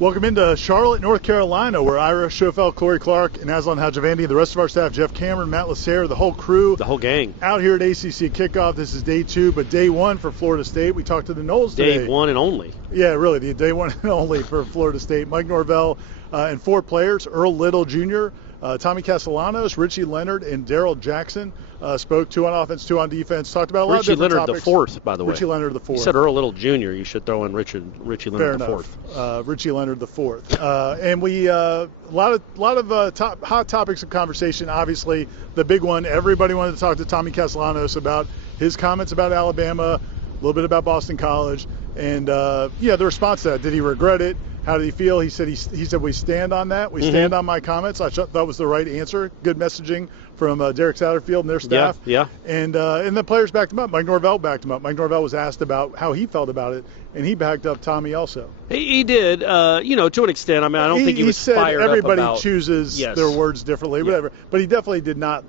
Welcome into Charlotte, North Carolina, where Ira, Schoffel, Corey Clark, and Aslan Hajavandi, the rest of our staff, Jeff Cameron, Matt Lasser, the whole crew. The whole gang. Out here at ACC Kickoff. This is day 2, but day 1 for Florida State. We talked to the Noles today. Day 1 and only. Yeah, really, the day 1 and only for Florida State. Mike Norvell and 4 players, Earl Little Jr., Tommy Castellanos, Richie Leonard, and Daryl Jackson spoke 2 on offense, 2 on defense. Talked about a lot of different topics. Richie Leonard the 4th, by the way. Richie Leonard the 4th. You said Earl Little Jr. You should throw in Richie Leonard the 4th. Richie Leonard the 4th. And we a lot of hot topics of conversation. Obviously, the big one. Everybody wanted to talk to Tommy Castellanos about his comments about Alabama, a little bit about Boston College, and the response to that. Did he regret it? How did he feel? He said we stand on that. We stand on my comments. I thought was the right answer. Good messaging from Derek Satterfield and their staff. Yeah. And the players backed him up. Mike Norvell backed him up. Mike Norvell was asked about how he felt about it, and he backed up Tommy also. He did, to an extent. I mean, I don't think he was fired up about. Everybody chooses their words differently, whatever. But he definitely did not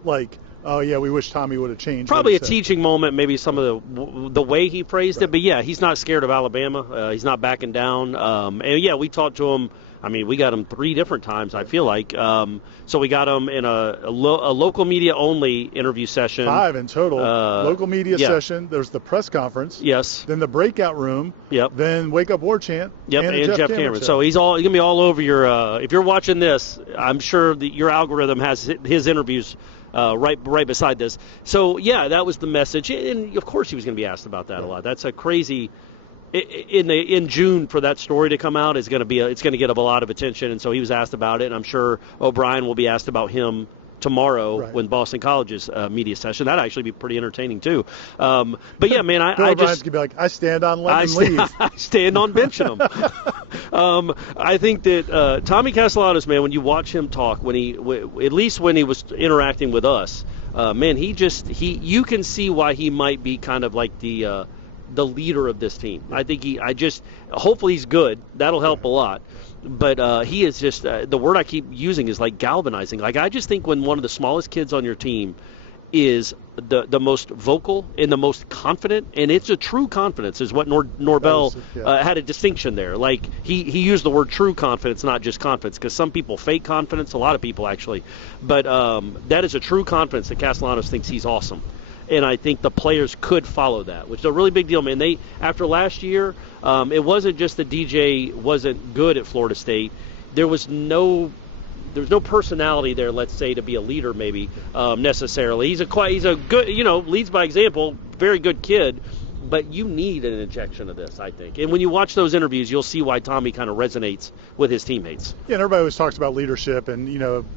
oh, yeah, we wish Tommy would have changed. Probably a teaching moment, maybe some of the way he phrased it. But, yeah, he's not scared of Alabama. He's not backing down. We talked to him. I mean, we got him 3 different times, I feel like. So we got him in a local media-only interview session. 5 in total. Local media session. There's the press conference. Yes. Then the breakout room. Yep. Then Wake Up Warchant. Yep, and Jeff Cameron. So he's going to be all over your if you're watching this, I'm sure that your algorithm has his interviews right beside this. So, yeah, that was the message. And, of course, he was going to be asked about that a lot. That's a crazy in June for that story to come out. It's going to get a lot of attention. And so he was asked about it. And I'm sure O'Brien will be asked about him tomorrow when Boston College's media session. That'd actually be pretty entertaining, too. But, yeah, man, I just – O'Brien's going to be like, I stand on letting him leave. I stand on benching him. I think that Tommy Castellanos, man, when you watch him talk, at least when he was interacting with us, man, you can see why he might be kind of like the leader of this team. I think hopefully he's good. That'll help a lot. But he is just the word I keep using is like galvanizing. Like, I just think when one of the smallest kids on your team is the most vocal and the most confident, and it's a true confidence is what Norvell had a distinction there. Like, he used the word true confidence, not just confidence, because some people fake confidence, a lot of people actually. But that is a true confidence that Castellanos thinks he's awesome. And I think the players could follow that, which is a really big deal, man. After last year, it wasn't just that DJ wasn't good at Florida State. There was no personality there, let's say, to be a leader maybe necessarily. He's a good, leads by example, very good kid. But you need an injection of this, I think. And when you watch those interviews, you'll see why Tommy kind of resonates with his teammates. Yeah, and everybody always talks about leadership, and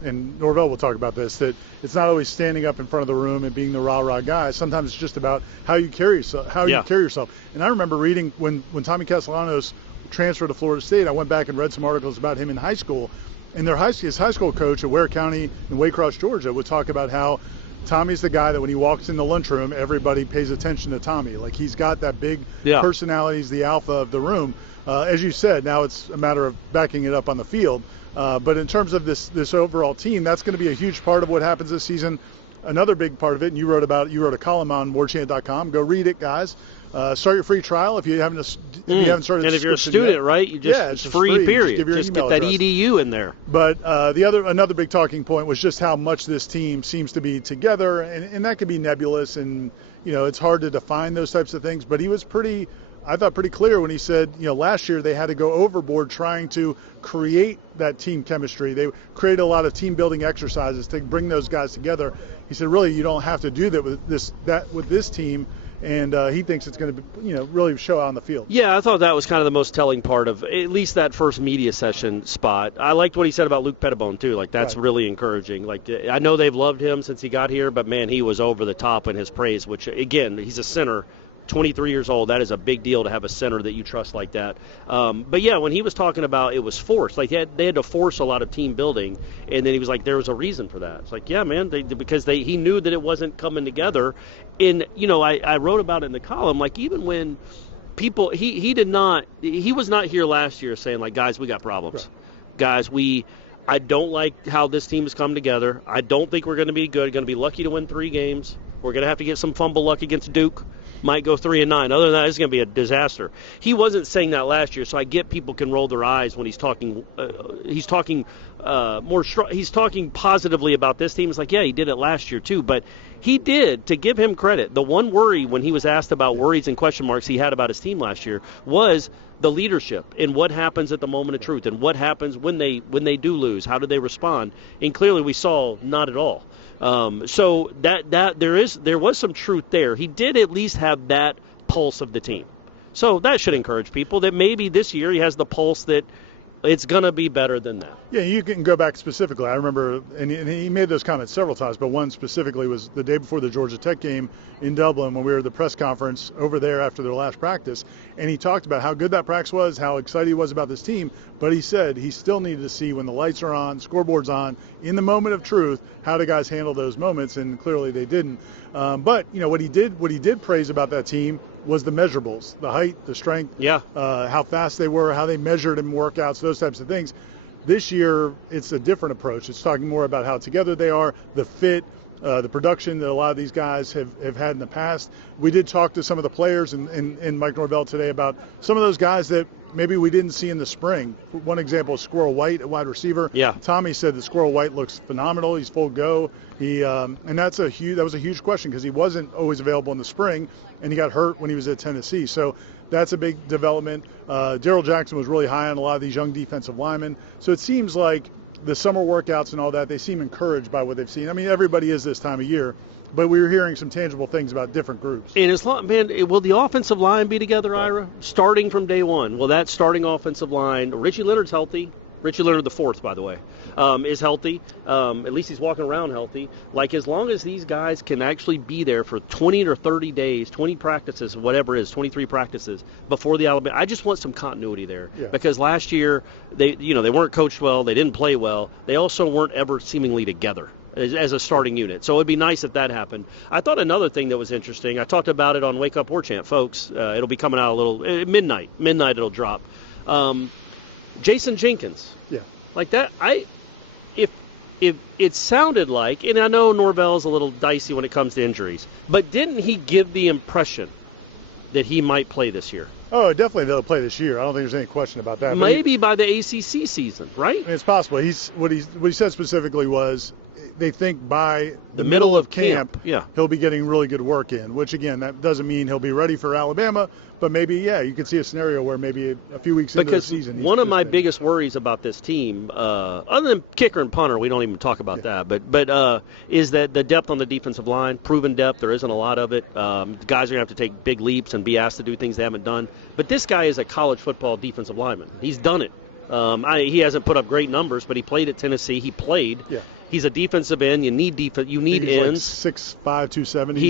and Norvell will talk about this, that it's not always standing up in front of the room and being the rah-rah guy. Sometimes it's just about how you carry yourself. And I remember reading when Tommy Castellanos transferred to Florida State, I went back and read some articles about him in high school. And his high school coach at Ware County in Waycross, Georgia, would talk about how Tommy's the guy that when he walks in the lunchroom, everybody pays attention to Tommy. Like, he's got that big personality. He's the alpha of the room. As you said, now it's a matter of backing it up on the field. But in terms of this overall team, that's going to be a huge part of what happens this season. Another big part of it, and you wrote a column on Warchant.com. Go read it, guys. Start your free trial if you haven't started. And if you're a student, right? It's free. Period. Just get that EDU in there. But another big talking point was just how much this team seems to be together, and that could be nebulous, and it's hard to define those types of things. But he was pretty clear when he said, last year they had to go overboard trying to create that team chemistry. They created a lot of team building exercises to bring those guys together. He said, really, you don't have to do that with this team. And he thinks it's going to, really show out on the field. Yeah, I thought that was kind of the most telling part of at least that first media session spot. I liked what he said about Luke Pettibone, too. Like, that's really encouraging. Like, I know they've loved him since he got here, but, man, he was over the top in his praise, which, again, he's a center. 23 years old, that is a big deal to have a center that you trust like that. But, yeah, when he was talking about it was forced, like they had to force a lot of team building, and then he was like, there was a reason for that. It's like, yeah, man, because he knew that it wasn't coming together. And, I wrote about it in the column, like even when people, he was not here last year saying, like, guys, we got problems. Right. Guys, I don't like how this team has come together. I don't think we're going to be good. Going to be lucky to win 3 games. We're going to have to get some fumble luck against Duke. might go 3-9. Other than that, it's going to be a disaster. He wasn't saying that last year, so I get people can roll their eyes when he's talking. He's talking he's talking positively about this team. It's like, yeah, he did it last year too, but he did, to give him credit. The one worry when he was asked about worries and question marks he had about his team last year was the leadership and what happens at the moment of truth and what happens when they do lose. How do they respond? And clearly we saw not at all. So that there was some truth there. He did at least have that pulse of the team. So that should encourage people that maybe this year he has the pulse that it's going to be better than that. Yeah, you can go back specifically. I remember, and he made those comments several times, but one specifically was the day before the Georgia Tech game in Dublin when we were at the press conference over there after their last practice, and he talked about how good that practice was, how excited he was about this team, but he said he still needed to see when the lights are on, scoreboard's on, in the moment of truth, how the guys handle those moments, and clearly they didn't. But, what he did praise about that team was the measurables, the height, the strength, how fast they were, how they measured in workouts, those types of things. This year, it's a different approach. It's talking more about how together they are, the fit, the production that a lot of these guys have had in the past. We did talk to some of the players and Mike Norvell today about some of those guys that maybe we didn't see in the spring. One example is Squirrel White, a wide receiver. Yeah. Tommy said that Squirrel White looks phenomenal. He's full go. And that was a huge question because he wasn't always available in the spring, and he got hurt when he was at Tennessee. So that's a big development. Daryl Jackson was really high on a lot of these young defensive linemen. So it seems like the summer workouts and all that, they seem encouraged by what they've seen. I mean, everybody is this time of year, but we were hearing some tangible things about different groups. And as long, man, will the offensive line be together, Ira? Starting from day one. Will that starting offensive line, Richie Leonard's healthy. Richie Leonard the fourth, by the way, is healthy. At least he's walking around healthy. Like, as long as these guys can actually be there for 20 or 30 days, 20 practices, whatever it is, 23 practices before the Alabama. I just want some continuity there because last year they weren't coached well, they didn't play well. They also weren't ever seemingly together as a starting unit. So it'd be nice if that happened. I thought another thing that was interesting, I talked about it on Wake Up Warchant, folks. It'll be coming out a little midnight. Midnight it'll drop. Jason Jenkins. Yeah. Like that, if it sounded like, and I know Norvell's a little dicey when it comes to injuries, but didn't he give the impression that he might play this year? Oh, definitely they'll play this year. I don't think there's any question about that. Maybe by the ACC season, right? It's possible. What he said specifically was they think by the middle of camp he'll be getting really good work in, which, again, that doesn't mean he'll be ready for Alabama, but maybe, you could see a scenario where maybe a few weeks into the season. Because one of my biggest worries about this team, other than kicker and punter, we don't even talk about that, but is that the depth on the defensive line, proven depth, there isn't a lot of it. Guys are going to have to take big leaps and be asked to do things they haven't done. But this guy is a college football defensive lineman. He's done it. He hasn't put up great numbers, but he played at Tennessee. He played. Yeah. He's a defensive end. You need defense. You need ends. Like 6'5", 270.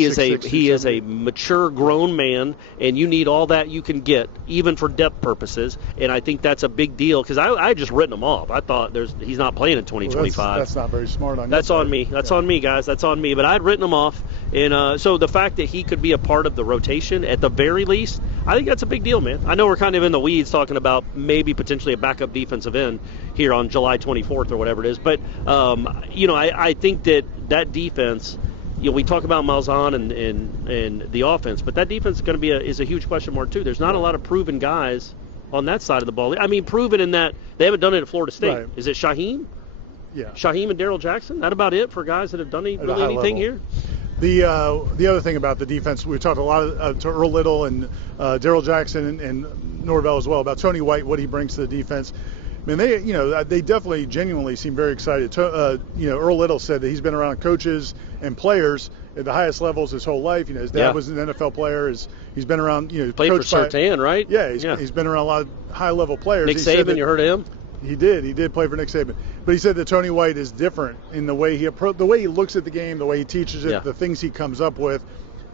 He is a mature, grown man, and you need all that you can get, even for depth purposes. And I think that's a big deal because I just written him off. I thought he's not playing in 2025. That's not very smart on you. That's on me. That's on me, guys. That's on me. But I'd written him off, and so the fact that he could be a part of the rotation at the very least, I think that's a big deal, man. I know we're kind of in the weeds talking about maybe potentially a backup defensive end here on July 24th or whatever it is, but I think that defense, we talk about Malzahn and the offense, but that defense is going to be is a huge question mark too. There's not a lot of proven guys on that side of the ball. I mean, proven in that they haven't done it at Florida State. Right. Is it Shaheem? Yeah. Shaheem and Daryl Jackson? That about it for guys that have done anything here? The other thing about the defense, we talked a lot to Earl Little and Daryl Jackson and Norvell as well about Tony White, what he brings to the defense. I mean, they definitely genuinely seem very excited. Earl Little said that he's been around coaches and players at the highest levels his whole life. His dad was an NFL player. He's been around, played for Surtain, right? Yeah, he's been around a lot of high-level players. Nick Saban, you heard of him? He did play for Nick Saban. But he said that Tony White is different in the way he looks at the game, the way he teaches it, the things he comes up with.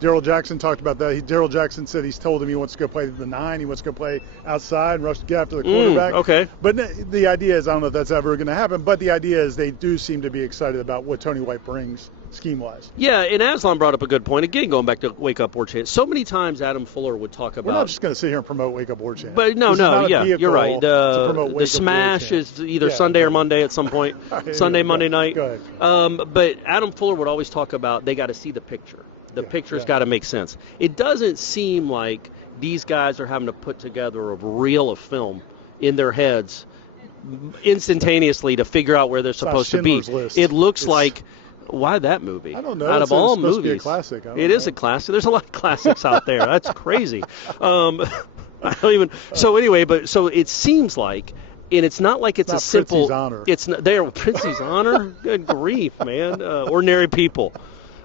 Daryl Jackson talked about that. Daryl Jackson said he's told him he wants to go play the 9. He wants to go play outside and rush to get after the quarterback. Okay. But the idea is, I don't know if that's ever going to happen, but the idea is they do seem to be excited about what Tony White brings scheme-wise. Yeah, and Aslan brought up a good point. Again, going back to Wake Up Warchant, so many times Adam Fuller would talk about... We're not just going to sit here and promote Wake Up Warchant. But you're right. The Smash is either Sunday or Monday at some point. Sunday, Monday night. Go ahead. But Adam Fuller would always talk about they got to see the picture. The picture's got to make sense. It doesn't seem like these guys are having to put together a reel of film in their heads instantaneously to figure out where they're supposed to be. It looks like, why that movie? I don't know. Out of all movies, to be a classic. It is a classic. There's a lot of classics out there. That's crazy. I don't even. So anyway, so it seems like, and it's not like it's a simple. Prince's Honor. It's not there. Prince's Honor. Good grief, man. Ordinary people.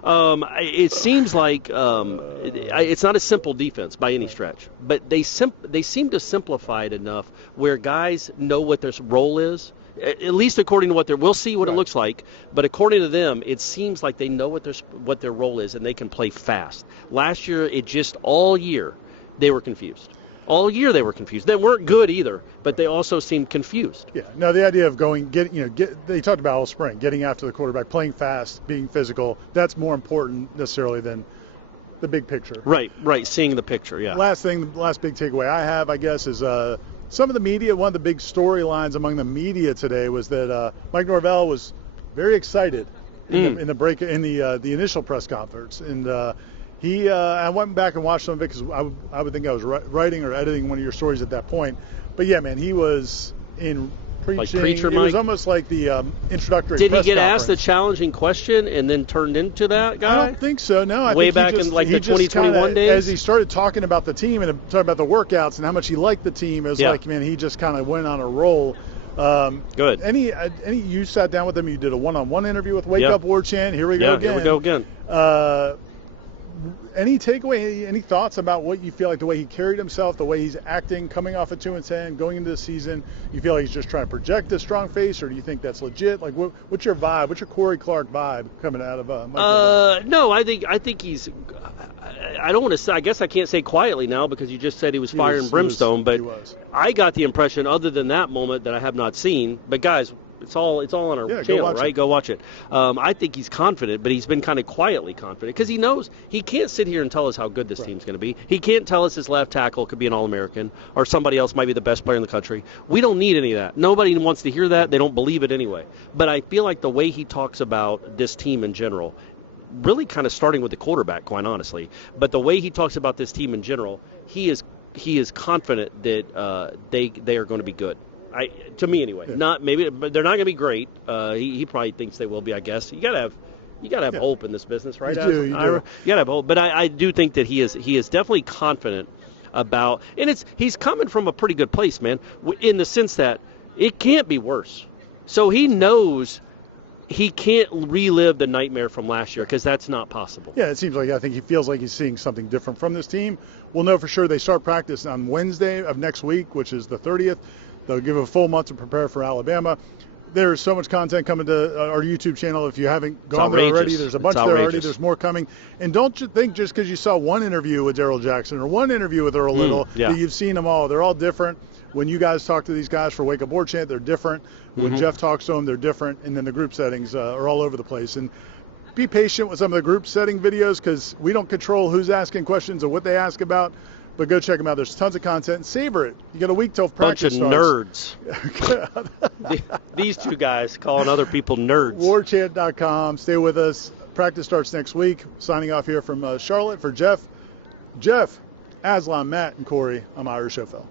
It seems like it's not a simple defense by any stretch, but they seem to simplify it enough where guys know what their role is. At least according to we'll see what it looks like, but according to them, it seems like they know what their role is and they can play fast. Last year, all year they were confused. All year they were confused. They weren't good either, but they also seemed confused. Yeah. No, the idea of they talked about all spring, getting after the quarterback, playing fast, being physical. That's more important necessarily than the big picture. Right. Seeing the picture. Yeah. Last big takeaway I have, I guess, is some of the media. One of the big storylines among the media today was that Mike Norvell was very excited in the initial press conference, and I went back and watched some of it because I would think I was writing or editing one of your stories at that point. But yeah, man, he was in preaching. Like preacher Mike? It was almost like the introductory Did press he get conference. asked a challenging question and then turned into that guy? I don't think so, no. I Way think back in like the 2021 days? As he started talking about the team and talking about the workouts and how much he liked the team, it was like, man, he just kind of went on a roll. Good. You sat down with him, you did a one-on-one interview with Wake Up Warchant. Here we go again. Any takeaway, any thoughts about what you feel like the way he carried himself, the way he's acting, coming off a 2-10, going into the season? You feel like he's just trying to project a strong face, or do you think that's legit? Like, what's your vibe? What's your Corey Clark vibe coming out of Mike? No, I think he's. I don't want to say. I guess I can't say quietly now because you just said he was fire and brimstone. But I got the impression, other than that moment that I have not seen. But guys, it's all on our channel, right? Go watch it. I think he's confident, but he's been kind of quietly confident because he knows he can't sit here and tell us how good this team's going to be. He can't tell us his left tackle could be an All-American or somebody else might be the best player in the country. We don't need any of that. Nobody wants to hear that. They don't believe it anyway. But I feel like the way he talks about this team in general, really kind of starting with the quarterback, quite honestly, but the way he talks about this team in general, he is confident that they are going to be good. To me anyway. Not maybe, but they're not going to be great. He probably thinks they will be. I guess you gotta have hope in this business, right? You do. You gotta have hope. But I do think that he is definitely confident about, and he's coming from a pretty good place, man, in the sense that it can't be worse. So he knows he can't relive the nightmare from last year because that's not possible. Yeah, it seems like I think he feels like he's seeing something different from this team. We'll know for sure. They start practice on Wednesday of next week, which is the 30th. They'll give a full month to prepare for Alabama. There's so much content coming to our YouTube channel. If you haven't gone there already, there's a bunch there already. There's more coming. And don't you think just because you saw one interview with Darryl Jackson or one interview with Earl Little that you've seen them all. They're all different. When you guys talk to these guys for Wake Up Warchant, they're different. When Jeff talks to them, they're different. And then the group settings are all over the place. And be patient with some of the group setting videos because we don't control who's asking questions or what they ask about. But go check them out. There's tons of content. And savor it. You got a week till practice starts. Bunch of nerds. These two guys calling other people nerds. Warchant.com. Stay with us. Practice starts next week. Signing off here from Charlotte for Jeff, Aslan, Matt, and Corey. I'm Ira Schoffel.